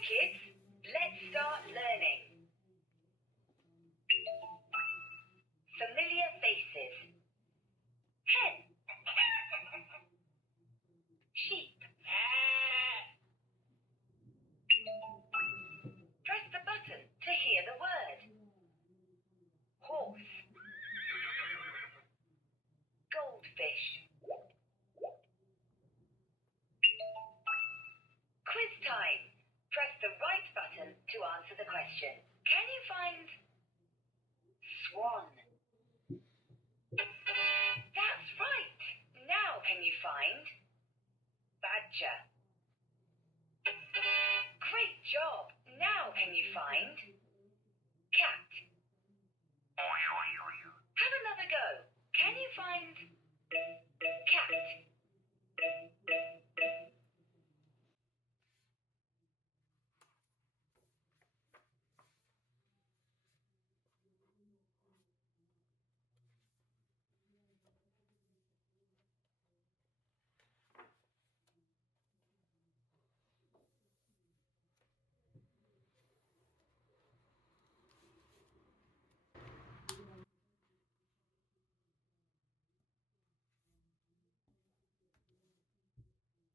kids, let's start learning. Familiar faces. Hen. Sheep. Press the button to hear the word. Horse. Goldfish. Quiz time. Press the right button to answer the question. Can you find